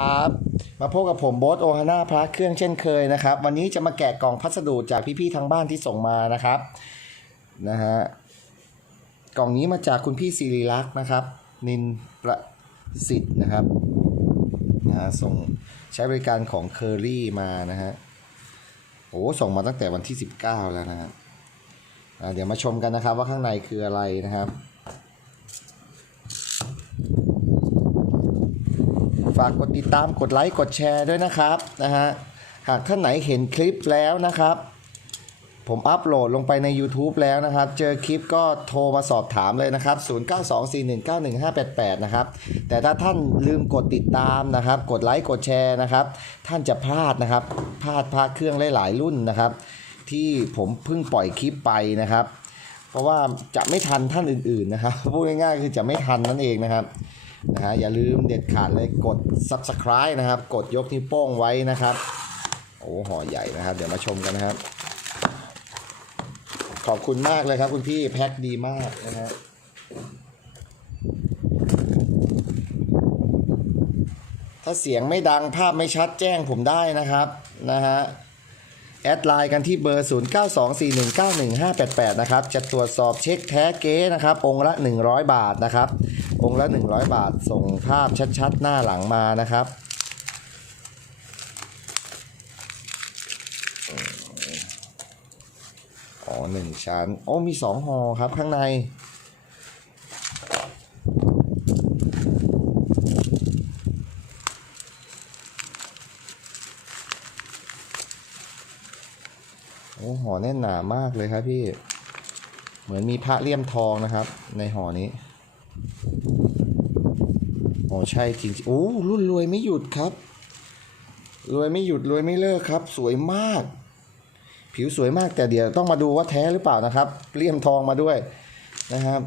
ครับมาพบกับผมโบ๊ทโอฮาน่าพระเครื่องเช่นเคยนะครับ วันนี้จะมาแกะกล่องพัสดุจากพี่ๆทางบ้านที่ส่งมานะครับนะฮะกล่องนี้มาจากคุณพี่ศิริลักษ์นะครับ นินประสิทธิ์นะครับนะฮะส่งใช้บริการของเคอรี่มานะฮะโอ้ส่งมาตั้งแต่วันที่ 19 แล้วนะครับอ่าเดี๋ยวมาชมกันนะครับว่าข้างในคืออะไรนะครับ ฝากกดติดตามกดไลค์กดแชร์ด้วยนะครับนะฮะหากท่านไหนเห็นคลิปแล้วนะครับ ผมอัปโหลดลงไปใน YouTube แล้วนะครับ เจอคลิปก็โทรมาสอบถามเลยนะครับ 0924191588 นะครับ แต่ถ้าท่านลืมกดติดตามนะครับ กดไลค์กดแชร์นะครับ ท่านจะพลาดนะครับ พลาดพลาดเครื่องหลายๆรุ่นนะครับ ที่ผมเพิ่งปล่อยคลิปไปนะครับ เพราะว่าจะไม่ทันท่านอื่นๆนะครับพูดง่ายๆคือจะไม่ทันนั่นเองนะครับ นะฮะอย่าลืมเด็ดขาดเลยกด subscribe นะครับ กดยกนิ้วโป้งไว้นะครับ โอ้ห่อใหญ่นะครับ เดี๋ยวมาชมกันนะครับ ขอบคุณมากเลยครับคุณพี่แพ็คดีมากนะฮะถ้าเสียงไม่ดังภาพไม่ชัดแจ้งผมได้นะครับนะฮะ แอดไลน์กันที่เบอร์ 0924191588 นะครับ จะตรวจสอบเช็คแท้เก๊นะครับ องค์ละ 100 บาทนะครับ องค์ละ 100 บาท ส่งภาพชัดๆ หน้าหลังมานะครับ อ๋อหนึ่งชั้น โอ้มีสองห่อครับข้างใน โอ้ห่อแน่นหนามากเลยครับพี่ เหมือนมีพระเลี่ยมทองนะครับ ในห่อนี้โอ้ใช่จริงโอ้รุ่นรวยไม่หยุดครับ รวยไม่หยุดรวยไม่เลิกครับ สวยมาก ผิวสวยมากแต่เดี๋ยวต้องมาดูว่าแท้หรือเปล่านะครับ เลี่ยมทองมาด้วยนะครับ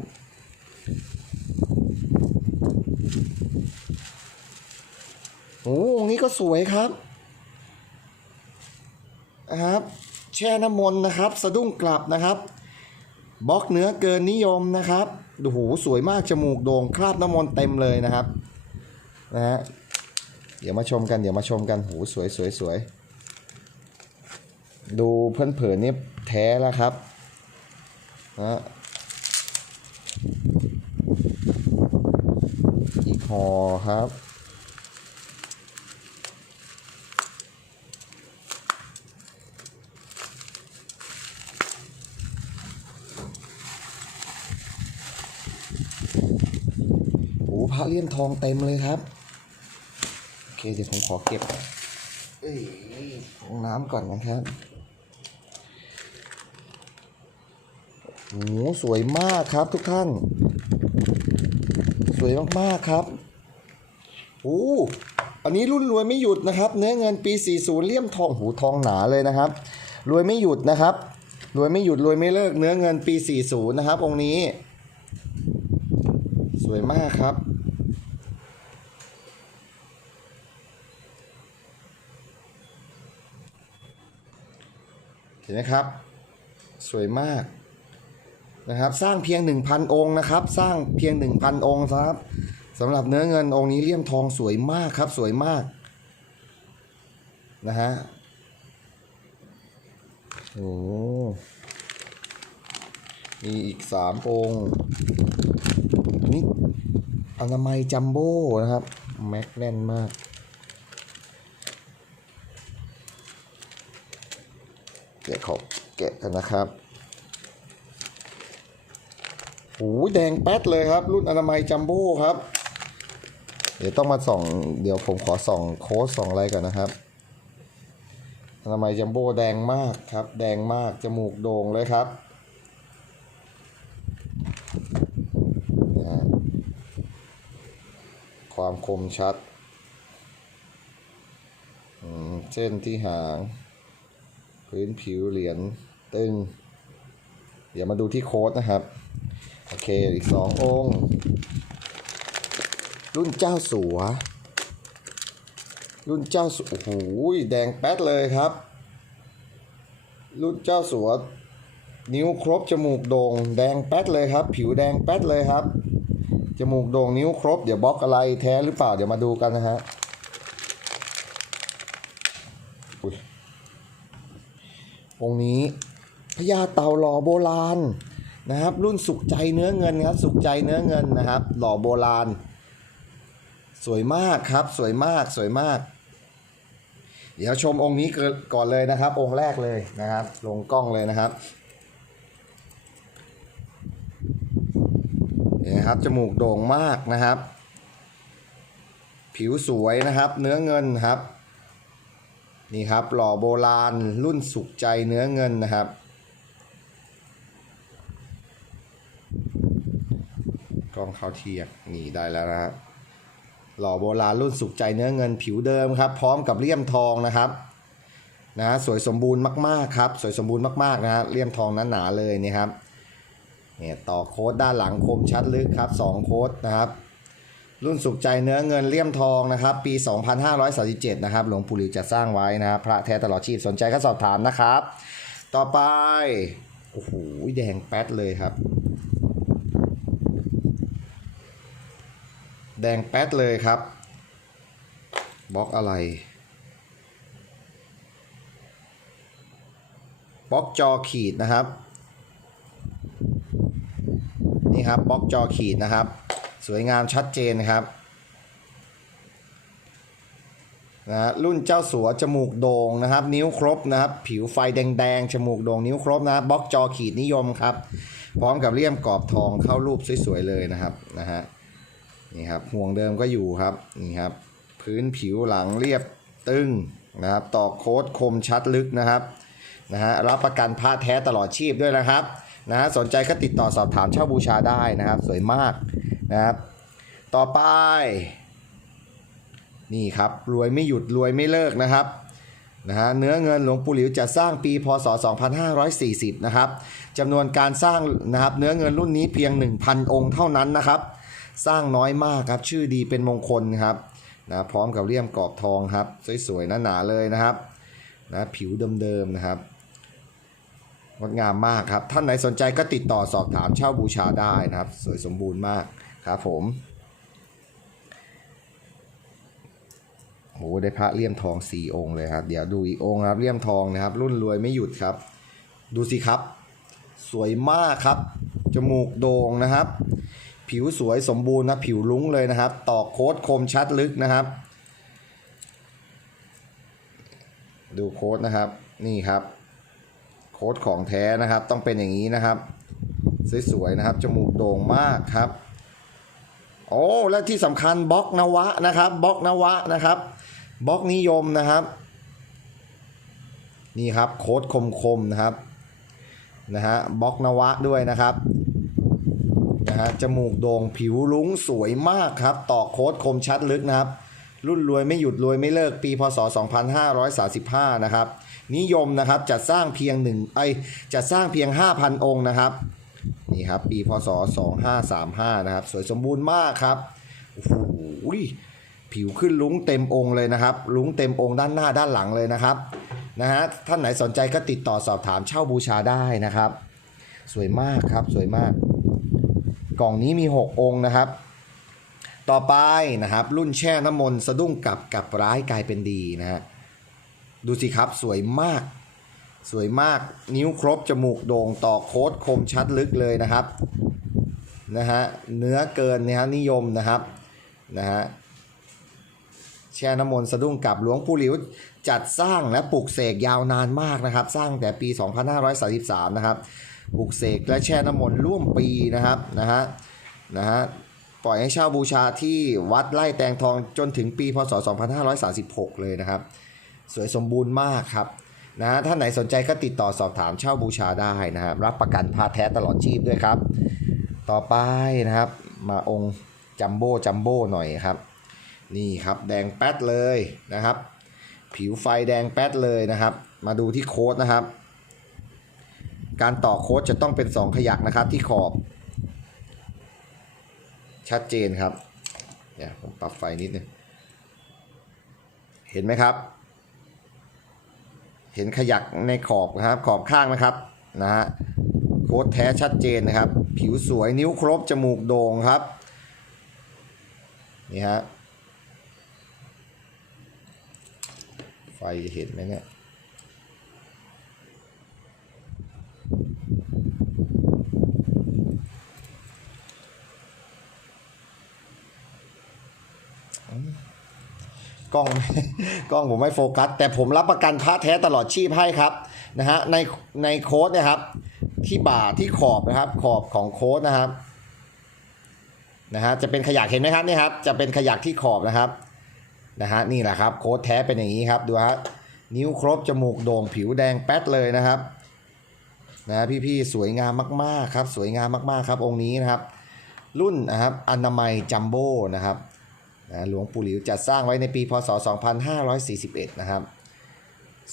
โอ้องนี้ก็สวยครับนะครับ แช่น้ำมนต์นะครับ สะดุ้งกลับนะครับบล็อกเนื้อเกินนิยมนะครับดูหูสวยมากจมูกโด่งคราบน้ำมนต์เต็มเลยนะครับนะฮะเดี๋ยวมาชมกันเดี๋ยวมาชมกันหูสวยสวยสวยดูเพื่อนเผินนี่แท้แล้วครับนะอีกห่อครับ พระเลี่ยมทองเต็มเลยครับ โอเคเดี๋ยวผมขอเก็บเอ้ยห้องน้ำก่อนนะครับโอ้โหสวยมากครับทุกท่าน สวยมากๆครับโอ้อันนี้รุ่นรวยไม่หยุดนะครับ เนื้อเงินปี 40เลี่ยมทองหูทองหนาเลยนะครับ รวยไม่หยุดนะครับรวยไม่หยุดรวยไม่เลิกเนื้อเงินปี 40 นะครับองค์นี้ สวยมากครับ เห็นไหมครับ สวยมากนะครับ สร้างเพียง 1,000 องค์นะครับ สร้างเพียง 1,000 องค์ครับสำหรับเนื้อเงินองค์นี้เลี่ยมทองสวยมากครับ สวยมากนะฮะโอ้มีอีกสามองค์นี่อนามัยจัมโบ้นะครับ แม็กแน่นมาก แกะขอบแกะกันนะครับโอ้ยแดงแป๊ดเลยครับ รุ่นอนามัยจัมโบ้ครับ เดี๋ยวต้องมาส่อง เดี๋ยวผมขอส่องโค้ดส่องอะไรก่อนนะครับอนามัยจัมโบ้แดงมากครับ แดงมาก จมูกโด่งเลยครับความคมชัด เส้นที่หาง พื้นผิวเหรียญตึง เดี๋ยวมาดูที่โค้ดนะครับ โอเค อีกสององค์ รุ่นเจ้าสัว รุ่นเจ้าสัว โอ้โห แดงแป๊ดเลยครับ รุ่นเจ้าสัว นิ้วครบ จมูกโด่ง แดงแป๊ดเลยครับ ผิวแดงแป๊ดเลยครับ จมูกโด่งนิ้วครบ เดี๋ยวบล็อกอะไรแท้หรือเปล่า เดี๋ยวมาดูกันนะฮะ องค์นี้พญาเต่าหล่อโบราณนะครับ รุ่นสุขใจเนื้อเงินครับ สุขใจเนื้อเงินนะครับ หล่อโบราณ สวยมากครับ สวยมากสวยมาก เดี๋ยวชมองค์นี้ก่อนเลยนะครับ องค์แรกเลยนะครับ ลงกล้องเลยนะครับนี่ครับจมูกโด่งมากนะครับ ผิวสวยนะครับ เนื้อเงินครับ นี่ครับหล่อโบราณรุ่นสุขใจเนื้อเงินนะครับ กล้องเขาเทียบนี่ได้แล้วนะครับหล่อโบราณรุ่นสุขใจเนื้อเงินผิวเดิมครับ พร้อมกับเลี่ยมทองนะครับนะสวยสมบูรณ์มากๆครับ สวยสมบูรณ์มากๆนะเลี่ยมทองนั้นหนาเลยนี่ครับเนี่ยต่อโค้ดด้านหลังคมชัดลึกครับสองโค้ดนะครับ รุ่นสุขใจเนื้อเงินเลี่ยมทองนะครับ ปี 2537 นะครับ หลวงปู่หลิวจะสร้างไว้นะครับพระแท้ตลอดชีพสนใจก็สอบถามนะครับ ต่อไป โอ้โห แดงแป๊ดเลยครับ แดงแป๊ดเลยครับบล็อกอะไรบล็อกจอขีดนะครับ นี่ครับบล็อกจอขีดนะครับ สวยงามชัดเจนครับนะฮะรุ่นเจ้าสัวจมูกโด่งนะครับ นิ้วครบนะครับ ผิวไฟแดงๆจมูกโด่งนิ้วครบนะบล็อกจอขีดนิยมครับ พร้อมกับเลี่ยมกรอบทองเข้ารูปสวยๆเลยนะครับนะฮะนี่ครับห่วงเดิมก็อยู่ครับนี่ครับ พื้นผิวหลังเรียบตึงนะครับต่อโค้ดคมชัดลึกนะครับนะฮะรับประกันผ้าแท้ตลอดชีพด้วยนะครับนะฮะสนใจก็ติดต่อสอบถามเช่าบูชาได้นะครับ สวยมาก นะครับ ต่อไป นี่ครับ รวยไม่หยุดรวยไม่เลิกนะครับนะฮะเนื้อเงินหลวงปู่หลิวจะสร้างปีพศ 2540 นะครับจำนวนการสร้างนะครับเนื้อเงินรุ่นนี้เพียง 1,000 องค์เท่านั้นนะครับ สร้างน้อยมากครับชื่อดีเป็นมงคลครับนะพร้อมกับเลี่ยมกรอบทองครับ สวยๆหนาๆเลยนะครับนะผิวเดิมๆนะครับงดงามมากครับ ท่านไหนสนใจก็ติดต่อสอบถามเช่าบูชาได้นะครับ สวยสมบูรณ์มาก ครับผมโหได้พระเลี่ยมทองสี่องค์เลยครับ เดี๋ยวดูอีกองค์ครับเลี่ยมทองนะครับ รุ่นรวยไม่หยุดครับ ดูสิครับ สวยมากครับ จมูกโด่งนะครับ ผิวสวยสมบูรณ์นะผิวลุ้งเลยนะครับตอกโค้ดคมชัดลึกนะครับ ดูโค้ดนะครับนี่ครับ โค้ดของแท้นะครับ ต้องเป็นอย่างนี้นะครับ สวยๆนะครับ จมูกโด่งมากครับ โอ้และที่สำคัญบล็อกนวะนะครับบล็อกนวะนะครับบล็อกนิยมนะครับ นี่ครับโค้ดคมๆนะครับนะฮะบล็อกนวะด้วยนะครับนะฮะจมูกโด่งผิวลุ้งสวยมากครับต่อโค้ดคมชัดลึกนะครับ รุ่นรวยไม่หยุดรวยไม่เลิกปีพศ 2535 นะครับ นิยมนะครับจัดสร้างเพียงหนึ่งไอจัดสร้างเพียง 5,000 องค์นะครับ นี่ครับ ปีพศ 2535 นะครับ สวยสมบูรณ์มากครับโอ้โหผิวขึ้นลุ้งเต็มองค์เลยนะครับ ลุ้งเต็มองค์ด้านหน้าด้านหลังเลยนะครับนะฮะท่านไหนสนใจก็ติดต่อสอบถามเช่าบูชาได้นะครับ สวยมากครับสวยมาก กล่องนี้มี 6 องค์นะครับ ต่อไปนะครับ รุ่นแช่น้ำมนต์สะดุ้งกลับกลับร้ายกลายเป็นดีนะฮะดูสิครับสวยมาก สวยมากนิ้วครบจมูกโด่งต่อโค้ดคมชัดลึกเลยนะครับนะฮะเนื้อเกินนะฮะนิยมนะครับนะฮะแช่น้ำมนต์สะดุ้งกับหลวงปู่หลิวจัดสร้างและปลูกเสกยาวนานมากนะครับ สร้างแต่ปี 2533 นะครับปลูกเสกและแช่น้ำมนต์ร่วมปีนะครับนะฮะนะฮะปล่อยให้เช่าบูชาที่วัดไร่แตงทองจนถึงปีพศ 2536 เลยนะครับ สวยสมบูรณ์มากครับ นะท่านไหนสนใจก็ติดต่อสอบถามเช่าบูชาได้นะครับรับประกันพาแท้ตลอดชีพด้วยครับ ต่อไปนะครับ มาองค์จัมโบ้จัมโบ้หน่อยครับ นี่ครับแดงแป๊ดเลยนะครับ ผิวไฟแดงแป๊ดเลยนะครับ มาดูที่โค้ดนะครับ การต่อโค้ดจะต้องเป็น 2 ขยักนะครับที่ขอบ ชัดเจนครับเนี่ยผมปรับไฟนิดนึงเห็นไหมครับ เห็นขยักในขอบนะครับ ขอบข้างนะครับนะฮะโค้ดแท้ชัดเจนนะครับ ผิวสวยนิ้วครบจมูกโด่งครับนี่ฮะไฟเห็นไหมเนี่ยอืม กล้อง กล้องผมไม่โฟกัส แต่ผมรับประกันพระแท้ตลอดชีพให้ครับนะฮะในในโค้ดนะครับ ที่บ่าที่ขอบนะครับ ขอบของโค้ดนะครับนะฮะจะเป็นขยักเห็นไหมครับนี่ครับ จะเป็นขยักที่ขอบนะครับนะฮะนี่แหละครับ โค้ดแท้เป็นอย่างนี้ครับดูฮะนิ้วครบจมูกโด่งผิวแดงแป๊ดเลยนะครับนะพี่ๆสวยงามมากๆครับ สวยงามมากๆครับ องค์นี้นะครับ รุ่นนะครับอนามัยจัมโบ้นะครับ นะหลวงปู่หลิวจัดสร้างไว้ในปีพศ 2541 นะครับ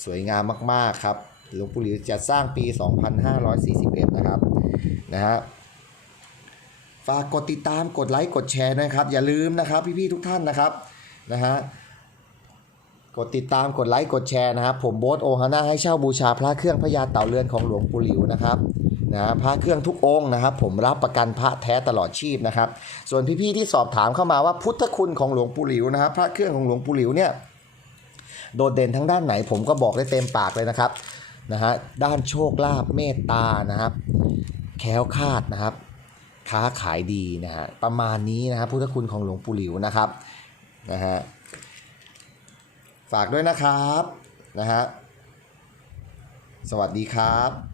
สวยงามมากๆครับ หลวงปู่หลิวจัดสร้างปี 2541 นะครับนะฮะฝากกดติดตามกดไลค์กดแชร์นะครับ อย่าลืมนะครับพี่ๆทุกท่านนะครับนะฮะกดติดตามกดไลค์กดแชร์นะครับ ผมโบ๊ทโอฮาน่าให้เช่าบูชาพระเครื่องพญาเต่าเรือนของหลวงปู่หลิวนะครับ นะพระเครื่องทุกองค์นะครับ ผมรับประกันพระแท้ตลอดชีพนะครับ ส่วนพี่ๆที่สอบถามเข้ามาว่าพุทธคุณของหลวงปู่หลิวนะครับ พระเครื่องของหลวงปู่หลิวเนี่ยโดดเด่นทั้งด้านไหนผมก็บอกได้เต็มปากเลยนะครับนะฮะด้านโชคลาภเมตตานะครับ แคล้วคาดนะครับ ค้าขายดีนะฮะประมาณนี้นะครับพุทธคุณของหลวงปู่หลิวนะครับนะฮะฝากด้วยนะครับนะฮะสวัสดีครับ